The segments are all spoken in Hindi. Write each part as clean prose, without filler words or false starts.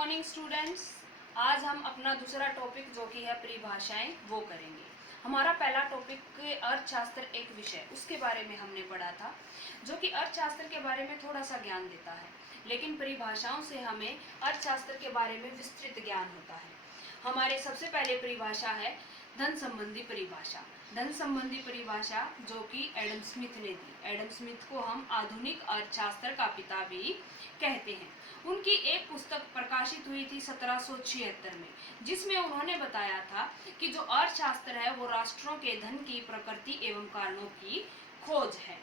Morning students. आज हम अपना दूसरा टॉपिक जो कि है परिभाषाएं वो करेंगे। हमारा पहला टॉपिक अर्थशास्त्र एक विषय उसके बारे में हमने पढ़ा था, जो कि अर्थशास्त्र के बारे में थोड़ा सा ज्ञान देता है, लेकिन परिभाषाओं से हमें अर्थशास्त्र के बारे में विस्तृत ज्ञान होता है। हमारे सबसे पहले परिभाषा है धन संबंधी परिभाषा। धन संबंधी परिभाषा जो कि एडम स्मिथ ने दी। एडम स्मिथ को हम आधुनिक अर्थशास्त्र का पिता भी कहते हैं। उनकी एक पुस्तक प्रकाशित हुई थी 1776 में, जिसमें उन्होंने बताया था कि जो अर्थशास्त्र है वो राष्ट्रों के धन की प्रकृति एवं कारणों की खोज है।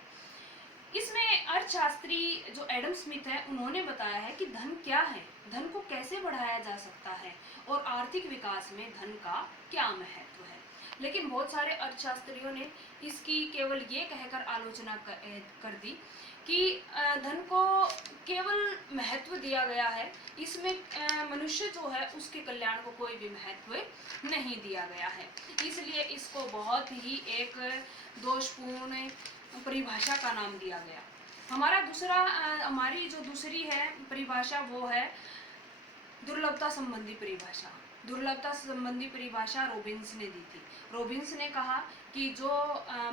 इसमें अर्थशास्त्री जो एडम स्मिथ है उन्होंने बताया है कि धन क्या है, धन को कैसे बढ़ाया जा सकता है और आर्थिक विकास में धन का क्या महत्व है। लेकिन बहुत सारे अर्थशास्त्रियों ने इसकी केवल ये कहकर आलोचना कर दी कि धन को केवल महत्व दिया गया है, इसमें मनुष्य जो है उसके कल्याण को कोई भी महत्व नहीं दिया गया है, इसलिए इसको बहुत ही एक दोषपूर्ण परिभाषा का नाम दिया गया। हमारी जो दूसरी है परिभाषा वो है दुर्लभता संबंधी परिभाषा। दुर्लभता संबंधी परिभाषा रॉबिन्स ने दी थी। रॉबिन्स ने कहा कि जो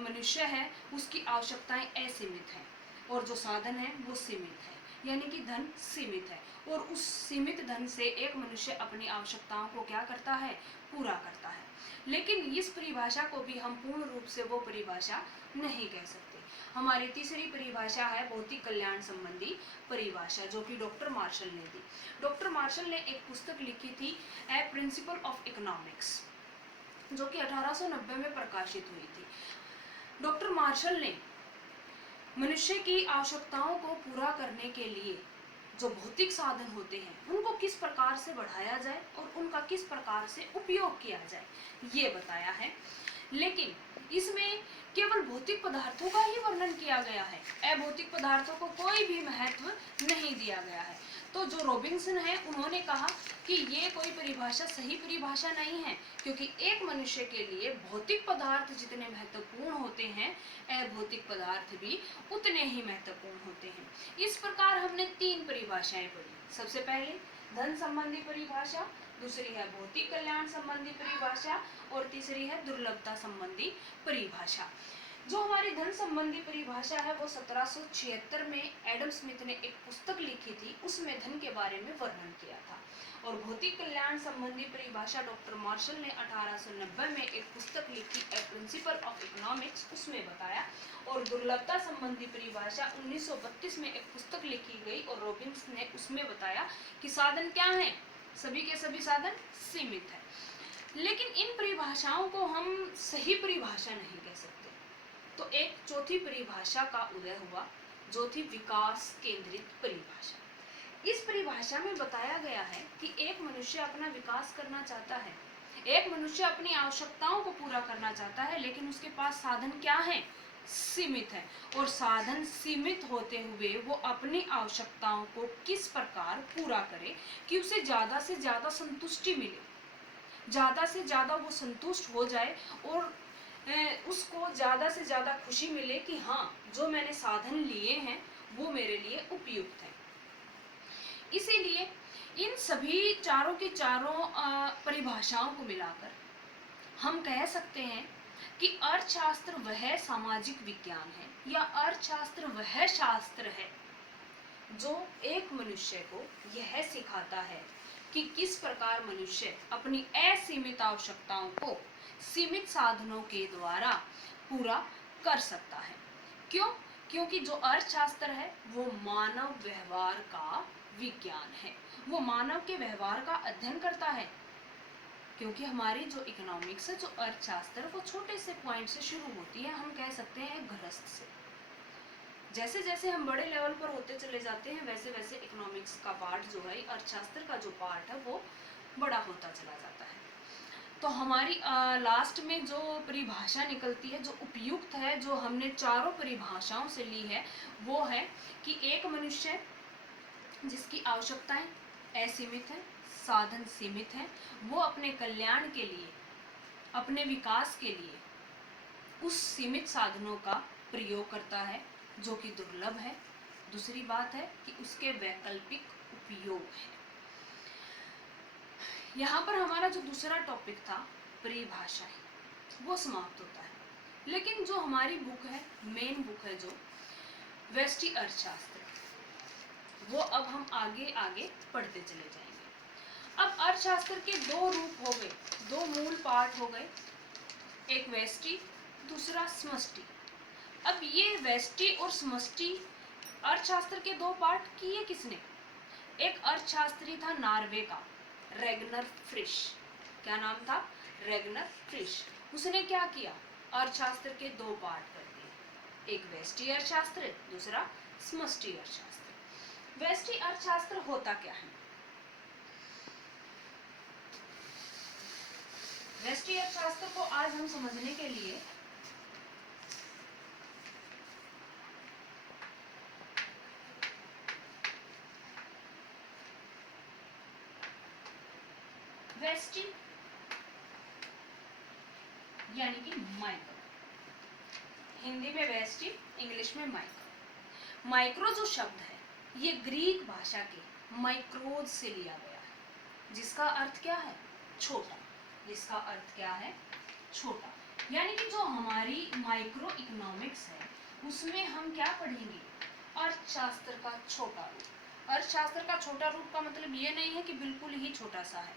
मनुष्य है उसकी आवश्यकताएं असीमित हैं और जो साधन है वो सीमित है, यानी कि धन सीमित है, और उस सीमित धन से एक मनुष्य अपनी आवश्यकताओं को क्या करता है, पूरा करता है। लेकिन इस परिभाषा को भी हम पूर्ण रूप से वो परिभाषा नहीं कह सकते। हमारी तीसरी परिभाषा है भौतिक कल्याण संबंधी परिभाषा, जो कि डॉक्टर मार्शल ने दी। डॉक्टर मार्शल ने एक पुस्तक लिखी थी ए प्रिंसिपल ऑफ इकोनॉमिक्स, जो कि 1890 में प्रकाशित हुई थी। डॉक्टर मार्शल ने मनुष्य की आवश्यकताओं को पूरा करने के लिए जो भौतिक साधन होते हैं उनको किस प्रकार से बढ़ाया जाए और उनका किस प्रकार से उपयोग किया जाए ये बताया है। लेकिन इसमें केवल भौतिक पदार्थों का ही वर्णन किया गया है, अभौतिक पदार्थों को कोई भी महत्व नहीं दिया गया है। तो जो रॉबिन्सन है उन्होंने कहा कि ये कोई परिभाषा सही परिभाषा नहीं है, क्योंकि एक मनुष्य के लिए भौतिक पदार्थ जितने महत्वपूर्ण होते हैं अभौतिक पदार्थ भी उतने ही महत्वपूर्ण होते हैं। इस प्रकार हमने तीन परिभाषाएं पढ़ी। सबसे पहले धन संबंधी परिभाषा, दूसरी है भौतिक कल्याण संबंधी परिभाषा और तीसरी है दुर्लभता संबंधी परिभाषा। जो हमारी धन संबंधी परिभाषा है वो 1776 में एडम स्मिथ ने एक पुस्तक लिखी थी, उसमें धन के बारे में वर्णन किया था। और भौतिक कल्याण संबंधी परिभाषा डॉक्टर मार्शल ने 1890 में एक पुस्तक लिखी ए प्रिंसिपल ऑफ इकोनॉमिक्स, उसमें बताया। और दुर्लभता संबंधी परिभाषा 1932 में एक पुस्तक लिखी गई और रॉबिन्स ने उसमें बताया कि साधन क्या है, सभी के सभी साधन सीमित है। लेकिन इन परिभाषाओं को हम सही परिभाषा नहीं कह सकते। तो एक चौथी परिभाषा का उदय हुआ, जो थी विकास केंद्रित परिभाषा। इस परिभाषा में बताया गया है कि एक मनुष्य अपना विकास करना चाहता है, एक मनुष्य अपनी आवश्यकताओं को पूरा करना चाहता है, लेकिन उसके पास साधन क्या है, सीमित है। और साधन सीमित होते हुए वो अपनी आवश्यकताओं को किस प्रकार पूरा करे कि उसे ज्यादा से ज्यादा संतुष्टि मिले, ज्यादा से ज्यादा वो संतुष्ट हो जाए और उसको ज्यादा से ज्यादा खुशी मिले कि हाँ जो मैंने साधन लिए हैं वो मेरे लिए उपयुक्त है। इसीलिए इन सभी चारों की चारों परिभाषाओं को मिलाकर हम कह सकते हैं कि अर्थशास्त्र वह सामाजिक विज्ञान है या अर्थशास्त्र वह शास्त्र है जो एक मनुष्य को यह सिखाता है कि किस प्रकार मनुष्य अपनी असीमित आवश्यकताओं को सीमित साधनों के द्वारा पूरा कर सकता है। क्यों? क्योंकि जो अर्थशास्त्र है वो मानव व्यवहार का विज्ञान है, वो मानव के व्यवहार का अध्ययन करता है। क्योंकि हमारी जो इकोनॉमिक्स है, जो अर्थशास्त्र, वो छोटे से पॉइंट से शुरू होती है, हम कह सकते हैं गृहस्थ से। जैसे जैसे हम बड़े लेवल पर होते चले जाते हैं वैसे वैसे इकोनॉमिक्स का पार्ट जो है, अर्थशास्त्र का जो पार्ट है वो बड़ा होता चला जाता है। तो हमारी लास्ट में जो परिभाषा निकलती है, जो उपयुक्त है, जो हमने चारों परिभाषाओं से ली है, वो है कि एक मनुष्य जिसकी आवश्यकताएं असीमित हैं, साधन सीमित हैं, वो अपने कल्याण के लिए, अपने विकास के लिए उस सीमित साधनों का प्रयोग करता है जो कि दुर्लभ है। दूसरी बात है कि उसके वैकल्पिक उपयोग है। यहाँ पर हमारा जो दूसरा टॉपिक था परिभाषाएं, वो समाप्त होता है। लेकिन जो हमारी बुक है, मेन बुक है जो व्यष्टि अर्थशास्त्र, वो अब हम आगे आगे पढ़ते चले जाएंगे। अब अर्थशास्त्र के दो रूप हो गए, दो मूल पार्ट हो गए, एक व्यष्टि, दूसरा समष्टि। अब ये व्यष्टि और समष्टि अर्थशास्त्र के दो पार्ट किए किसने? एक अर्थशास्त्री था नॉर्वे का, रेगनर फ्रिश। क्या नाम था? रेगनर फ्रिश। उसने क्या किया? अर्थशास्त्र के दो पार्ट कर दिए, एक व्यष्टि अर्थशास्त्र, दूसरा समष्टि अर्थशास्त्र। व्यष्टि अर्थशास्त्र होता क्या है? व्यष्टि अर्थशास्त्र को आज हम समझने के लिए व्यष्टि यानी कि माइक्रो, हिंदी में व्यष्टि, इंग्लिश में माइक्रो। माइक्रो जो शब्द है ये ग्रीक भाषा के माइक्रोज से लिया गया है, जिसका अर्थ क्या है? छोटा। जिसका अर्थ क्या है? छोटा। यानी कि जो हमारी माइक्रो इकोनॉमिक्स है उसमें हम क्या पढ़ेंगे? अर्थशास्त्र का छोटा रूप। अर्थशास्त्र का छोटा रूप का मतलब ये नहीं है कि बिल्कुल ही छोटा सा है,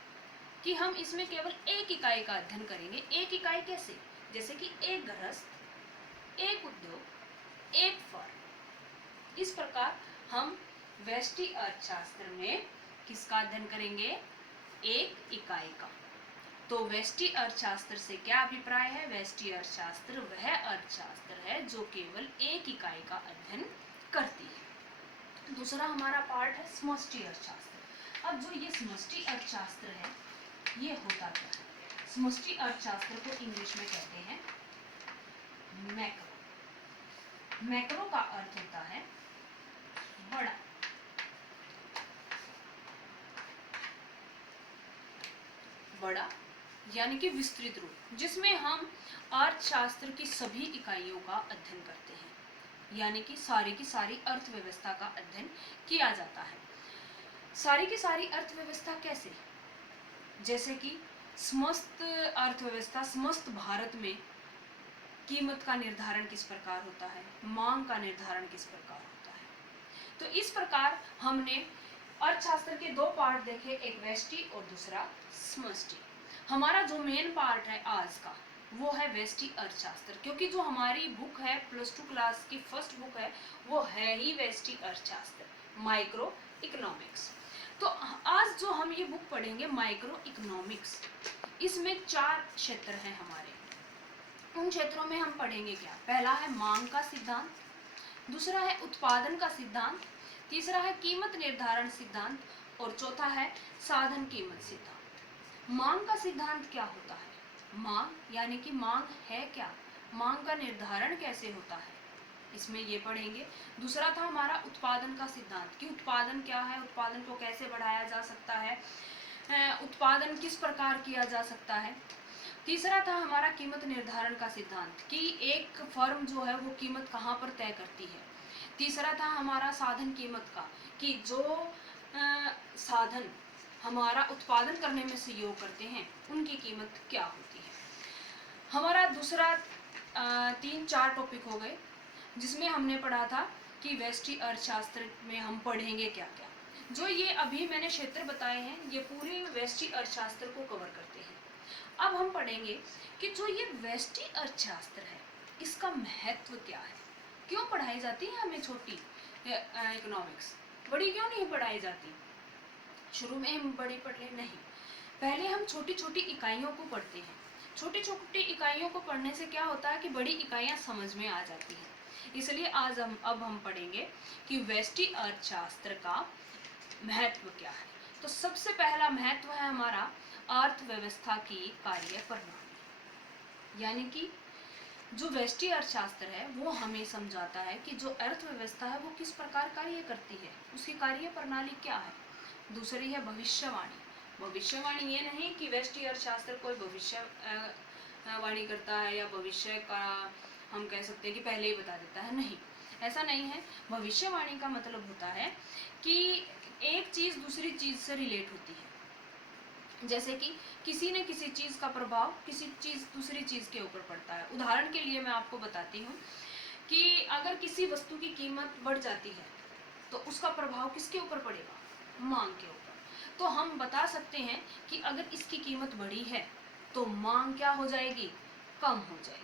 कि हम इसमें केवल एक इकाई का अध्ययन करेंगे। एक इकाई कैसे? जैसे कि एक गृहस्थ, एक उद्योग, एक फर्म। इस प्रकार हम व्यष्टि अर्थशास्त्र में किसका अध्ययन करेंगे? एक इकाई का। तो व्यष्टि अर्थशास्त्र से क्या अभिप्राय है? व्यष्टि अर्थशास्त्र वह अर्थशास्त्र है जो केवल एक इकाई का अध्ययन करती है। दूसरा हमारा पार्ट है समष्टि अर्थशास्त्र। अब जो ये समष्टि अर्थशास्त्र है ये होता क्या है? समष्टि अर्थशास्त्र को इंग्लिश में कहते हैं मैक्रो। मैक्रो का अर्थ होता है बड़ा। बड़ा यानी कि विस्तृत रूप, जिसमें हम अर्थशास्त्र की सभी इकाइयों का अध्ययन करते हैं, यानी कि सारी की सारी अर्थव्यवस्था का अध्ययन किया जाता है। सारी की सारी अर्थव्यवस्था कैसे? जैसे कि समस्त अर्थव्यवस्था, समस्त भारत में कीमत का निर्धारण किस प्रकार होता है, मांग का निर्धारण किस प्रकार होता है। तो इस प्रकार हमने अर्थशास्त्र के दो पार्ट देखे, एक व्यष्टि और दूसरा समष्टि। हमारा जो मेन पार्ट है आज का वो है व्यष्टि अर्थशास्त्र, क्योंकि जो हमारी बुक है +2 क्लास की फर्स्ट बुक है वो है ही व्यष्टि अर्थशास्त्र, माइक्रो इकोनॉमिक्स। तो आज जो हम ये बुक पढ़ेंगे माइक्रो इकोनॉमिक्स, इसमें 4 क्षेत्र हैं हमारे। उन क्षेत्रों में हम पढ़ेंगे क्या? पहला है मांग का सिद्धांत, दूसरा है उत्पादन का सिद्धांत, तीसरा है कीमत निर्धारण सिद्धांत और चौथा है साधन कीमत सिद्धांत। मांग का सिद्धांत क्या होता है? मांग यानी कि मांग है क्या, मांग का निर्धारण कैसे होता है, इसमें ये पढ़ेंगे। दूसरा था हमारा उत्पादन का सिद्धांत, कि उत्पादन क्या है, उत्पादन को कैसे बढ़ाया जा सकता है, उत्पादन किस प्रकार किया जा सकता है। तीसरा था हमारा कीमत निर्धारण का सिद्धांत, कि एक फर्म जो है वो कीमत कहाँ पर तय करती है। तीसरा था हमारा साधन कीमत का, कि जो साधन हमारा उत्पादन करने में सहयोग करते हैं उनकी कीमत क्या होती है। हमारा दूसरा 3-4 टॉपिक हो गए, जिसमें हमने पढ़ा था कि व्यष्टि अर्थशास्त्र में हम पढ़ेंगे क्या क्या। जो ये अभी मैंने क्षेत्र बताए हैं ये पूरे व्यष्टि अर्थशास्त्र को कवर करते हैं। अब हम पढ़ेंगे कि जो ये व्यष्टि अर्थशास्त्र है इसका महत्व क्या है, क्यों पढ़ाई जाती है हमें छोटी इकोनॉमिक्स, बड़ी क्यों नहीं पढ़ाई जाती। शुरू में हम बड़ी पढ़ ले, नहीं, पहले हम छोटी छोटी इकाइयों को पढ़ते हैं। छोटी छोटी इकाइयों को पढ़ने से क्या होता है कि बड़ी इकाइयाँ समझ में आ जाती हैं। इसलिए आज हम पढ़ेंगे कि व्यष्टि अर्थशास्त्र का महत्व क्या है। तो सबसे पहला महत्व है हमारा अर्थव्यवस्था की कार्य प्रणाली, यानी कि जो व्यष्टि अर्थशास्त्र है वो हमें समझाता है कि जो अर्थव्यवस्था है वो किस प्रकार कार्य करती है, उसकी कार्य प्रणाली क्या है। दूसरी है भविष्यवाणी। भविष्यवाणी ये नहीं कि व्यष्टि अर्थशास्त्र कोई भविष्यवाणी करता है या भविष्य का हम कह सकते हैं कि पहले ही बता देता है, नहीं, ऐसा नहीं है। भविष्यवाणी का मतलब होता है कि एक चीज़ दूसरी चीज़ से रिलेट होती है। जैसे कि किसी न किसी चीज़ का प्रभाव किसी चीज़ दूसरी चीज़ के ऊपर पड़ता है। उदाहरण के लिए मैं आपको बताती हूँ कि अगर किसी वस्तु की कीमत बढ़ जाती है तो उसका प्रभाव किसके ऊपर पड़ेगा? मांग के ऊपर। तो हम बता सकते हैं कि अगर इसकी कीमत बढ़ी है तो मांग क्या हो जाएगी? कम हो जाएगी।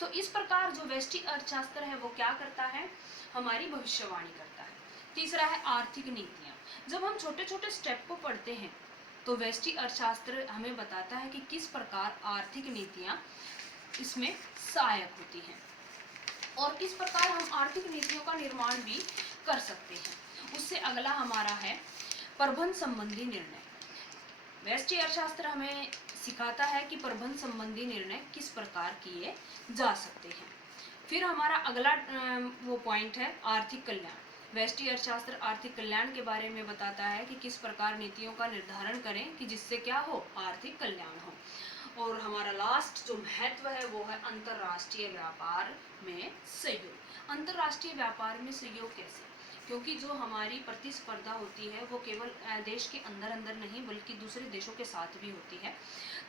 तो इस प्रकार जो व्यष्टि अर्थशास्त्र है वो क्या करता है? हमारी भविष्यवाणी करता है। तीसरा है आर्थिक नीतियाँ। जब हम छोटे छोटे स्टेप को पढ़ते हैं तो व्यष्टि अर्थशास्त्र हमें बताता है कि किस प्रकार आर्थिक नीतियाँ इसमें सहायक होती हैं और किस प्रकार हम आर्थिक नीतियों का निर्माण भी कर सकते हैं। उससे अगला हमारा है प्रबंध संबंधी निर्णय। व्यष्टि अर्थशास्त्र हमें सिखाता है कि प्रबंध संबंधी निर्णय किस प्रकार किए जा सकते हैं। फिर हमारा अगला वो पॉइंट है आर्थिक कल्याण। व्यष्टि अर्थशास्त्र आर्थिक कल्याण के बारे में बताता है कि किस प्रकार नीतियों का निर्धारण करें कि जिससे क्या हो? आर्थिक कल्याण हो। और हमारा लास्ट जो महत्व है वो है अंतरराष्ट्रीय व्यापार में सहयोग। अंतरराष्ट्रीय व्यापार में सहयोग कैसे? क्योंकि जो हमारी प्रतिस्पर्धा होती है वो केवल देश के अंदर अंदर नहीं बल्कि दूसरे देशों के साथ भी होती है।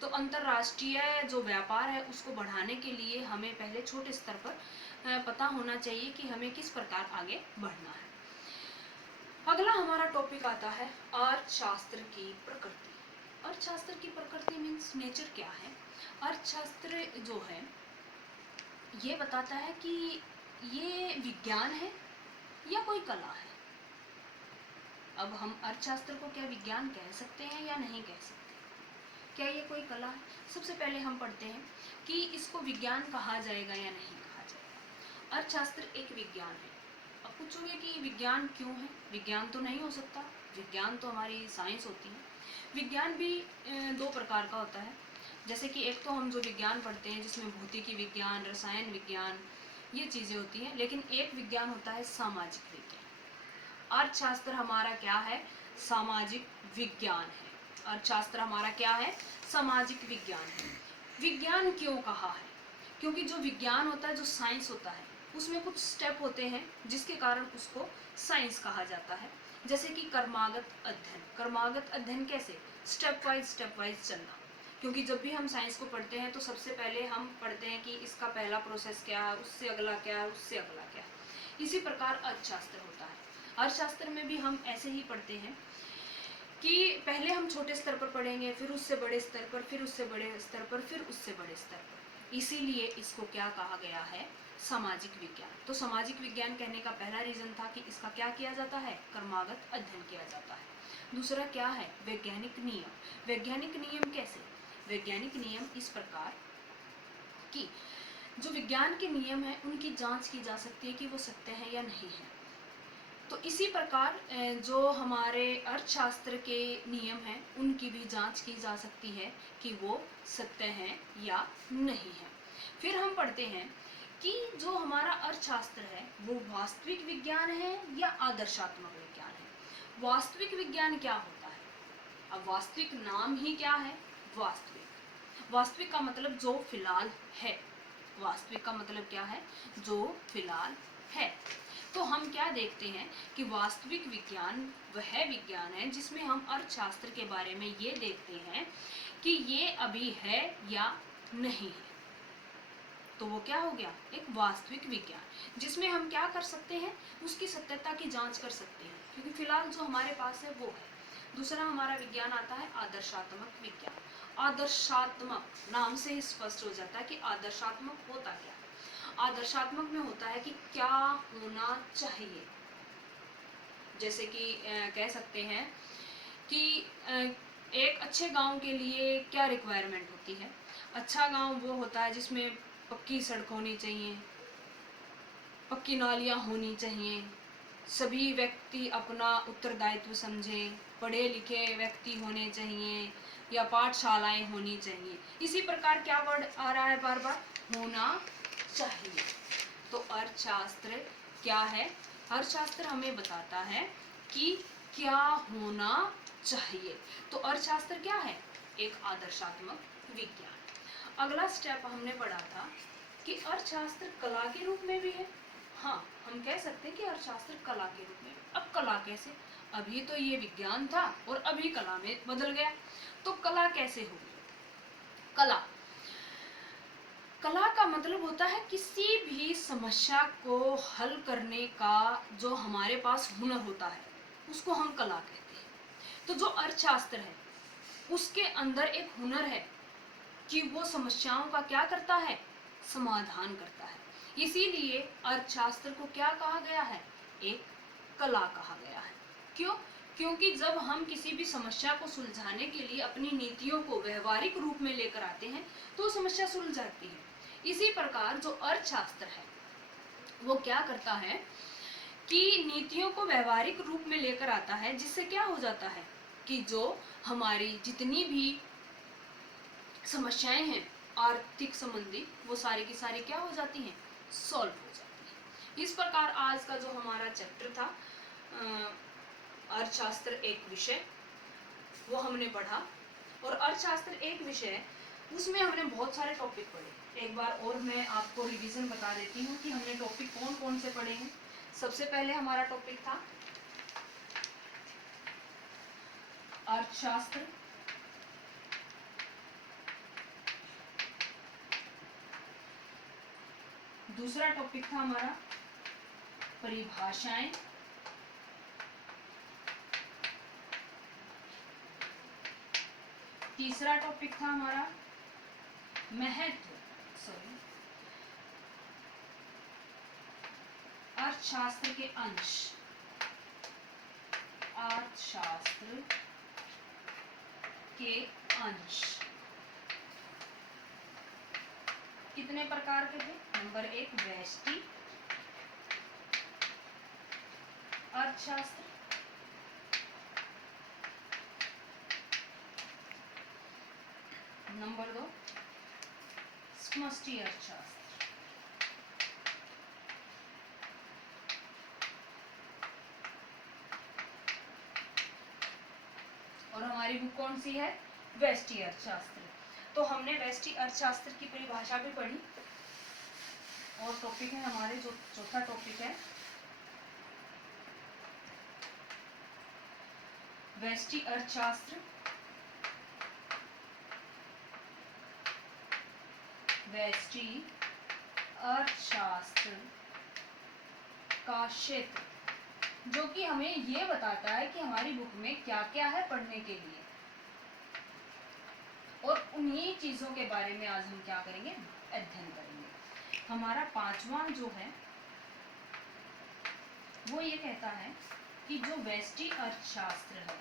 तो अंतरराष्ट्रीय जो व्यापार है उसको बढ़ाने के लिए हमें पहले छोटे स्तर पर पता होना चाहिए कि हमें किस प्रकार आगे बढ़ना है। अगला हमारा टॉपिक आता है अर्थशास्त्र की प्रकृति। अर्थशास्त्र की प्रकृति मीन्स नेचर क्या है? अर्थशास्त्र जो है ये बताता है कि ये विज्ञान है या कोई कला है। अब हम अर्थशास्त्र को क्या विज्ञान कह सकते हैं या नहीं कह सकते? क्या ये कोई कला है? सबसे पहले हम पढ़ते हैं कि इसको विज्ञान कहा जाएगा या नहीं कहा जाएगा। अर्थशास्त्र एक विज्ञान है। अब पूछोगे कि विज्ञान क्यों है? विज्ञान तो नहीं हो सकता, विज्ञान तो हमारी साइंस होती है। विज्ञान भी दो प्रकार का होता है। जैसे कि एक तो हम जो विज्ञान पढ़ते हैं जिसमें भौतिकी विज्ञान, रसायन विज्ञान ये चीज़ें होती हैं, लेकिन एक विज्ञान होता है सामाजिक विज्ञान। अर्थशास्त्र हमारा क्या है? सामाजिक विज्ञान है। अर्थशास्त्र हमारा क्या है? सामाजिक विज्ञान है। विज्ञान क्यों कहा है? क्योंकि जो विज्ञान होता है, जो साइंस होता है, उसमें कुछ स्टेप होते हैं जिसके कारण उसको साइंस कहा जाता है। जैसे कि कर्मागत अध्ययन। कर्मागत अध्ययन कैसे? स्टेप वाइज चलना। क्योंकि जब भी हम साइंस को पढ़ते हैं तो सबसे पहले हम पढ़ते हैं कि इसका पहला प्रोसेस क्या है, उससे अगला क्या है, उससे अगला क्या है। इसी प्रकार अर्थशास्त्र होता है। अर्थशास्त्र में भी हम ऐसे ही पढ़ते हैं कि पहले हम छोटे स्तर पर पढ़ेंगे, फिर उससे बड़े स्तर पर, फिर उससे बड़े स्तर पर, फिर उससे बड़े स्तर पर। इसीलिए इसको क्या कहा गया है? सामाजिक विज्ञान। तो सामाजिक विज्ञान कहने का पहला रीजन था कि इसका क्या किया जाता है? कर्मागत अध्ययन किया जाता है। दूसरा क्या है? वैज्ञानिक नियम। वैज्ञानिक नियम कैसे? वैज्ञानिक नियम इस प्रकार कि जो विज्ञान के नियम हैं उनकी जांच की जा सकती है कि वो सत्य है या नहीं है। तो इसी प्रकार जो हमारे अर्थशास्त्र के नियम हैं उनकी भी जांच की जा सकती है कि वो सत्य हैं या नहीं है। फिर हम पढ़ते हैं कि जो हमारा अर्थशास्त्र है वो वास्तविक विज्ञान है या आदर्शात्मक विज्ञान है। वास्तविक विज्ञान क्या होता है? अब वास्तविक नाम ही क्या है? वास्तविक। वास्तविक का मतलब जो फिलहाल है। वास्तविक का मतलब क्या है? जो फिलहाल है। तो हम क्या देखते हैं कि वास्तविक विज्ञान वह विज्ञान है जिसमें हम अर्थशास्त्र के बारे में ये देखते हैं कि ये अभी है या नहीं है। तो वो क्या हो गया? एक वास्तविक विज्ञान जिसमें हम क्या कर सकते हैं? उसकी सत्यता की जांच कर सकते हैं, क्योंकि फिलहाल जो हमारे पास है वो है। दूसरा हमारा विज्ञान आता है आदर्शात्मक विज्ञान। आदर्शात्मक नाम से ही स्पष्ट हो जाता है कि आदर्शात्मक होता क्या है। आदर्शात्मक में होता है कि क्या होना चाहिए। जैसे कि कह सकते हैं कि एक अच्छे गांव के लिए क्या रिक्वायरमेंट होती है? अच्छा गांव वो होता है जिसमें पक्की सड़क होनी चाहिए, पक्की नालियाँ होनी चाहिए, सभी व्यक्ति अपना उत्तरदायित्व समझें, पढ़े लिखे व्यक्ति होने चाहिए या पाठशालाएं होनी चाहिए। इसी प्रकार क्या वर्ड आ रहा है बार बार? होना चाहिए। तो अर्थशास्त्र क्या है? अर्थशास्त्र हमें बताता है कि क्या होना चाहिए। तो अर्थशास्त्र क्या है? एक आदर्शात्मक विज्ञान। अगला स्टेप हमने पढ़ा था कि अर्थशास्त्र कला के रूप में भी है। हाँ, हम कह सकते हैं कि अर्थशास्त्र कला के रूप में। अब कला कैसे? अभी तो ये विज्ञान था और अभी कला में बदल गया। तो कला कैसे होगी? कला का मतलब होता है किसी भी समस्या को हल करने का जो हमारे पास हुनर होता है, उसको हम कला कहते हैं। तो जो अर्थशास्त्र है उसके अंदर एक हुनर है कि वो समस्याओं का क्या करता है, समाधान करता है। इसीलिए अर्थशास्त्र को क्या कहा गया है, एक कला कहा गया है। क्यों? क्योंकि जब हम किसी भी समस्या को सुलझाने के लिए अपनी नीतियों को व्यवहारिक रूप में लेकर आते हैं तो समस्या सुलझ जाती है। इसी प्रकार जो अर्थशास्त्र है वो क्या करता है कि नीतियों को व्यवहारिक रूप में लेकर आता है, जिससे क्या हो जाता है कि जो हमारी जितनी भी समस्याएं हैं आर्थिक संबंधी, वो सारी की सारी क्या हो जाती हैं, सॉल्व हो जाती हैं। इस प्रकार आज का जो हमारा चैप्टर था अर्थशास्त्र एक विषय, वो हमने पढ़ा। और अर्थशास्त्र एक विषय है, उसमें हमने बहुत सारे टॉपिक पढ़े। एक बार और मैं आपको रिवीजन बता देती हूँ कि हमने टॉपिक कौन कौन से पढ़े हैं। सबसे पहले हमारा टॉपिक था अर्थशास्त्र, दूसरा टॉपिक था हमारा परिभाषाएं, तीसरा टॉपिक था हमारा अर्थशास्त्र के अंश, अर्थशास्त्र के अंश कितने प्रकार के थे? नंबर 1 व्यष्टि अर्थशास्त्र, नंबर 2 समष्टि अर्थशास्त्र, और हमारी बुक कौन सी है, व्यष्टि अर्थशास्त्र। तो हमने व्यष्टि अर्थशास्त्र की परिभाषा भी पढ़ी। और टॉपिक है हमारे जो चौथा टॉपिक है व्यष्टि अर्थशास्त्र, व्यष्टि अर्थशास्त्र का क्षेत्र, जो कि हमें ये बताता है कि हमारी बुक में क्या क्या है पढ़ने के लिए। और उन्हीं चीजों के बारे में आज हम क्या करेंगे, अध्ययन करेंगे। हमारा पांचवा जो है वो ये कहता है कि जो व्यष्टि अर्थशास्त्र है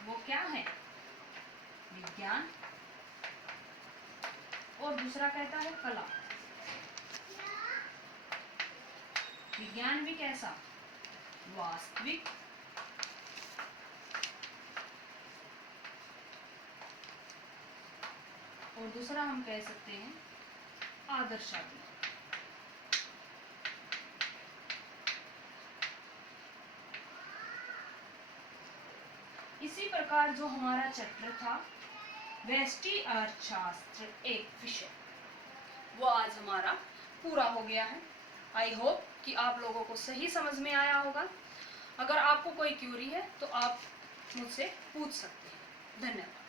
वो क्या है, विज्ञान, और दूसरा कहता है कला। विज्ञान भी कैसा, वास्तविक, और दूसरा हम कह सकते हैं आदर्शवादी। इसी प्रकार जो हमारा चैप्टर था व्यष्टि अर्थशास्त्र एक विषय, वो आज हमारा पूरा हो गया है। आई होप कि आप लोगों को सही समझ में आया होगा। अगर आपको कोई क्यूरी है तो आप मुझसे पूछ सकते हैं। धन्यवाद।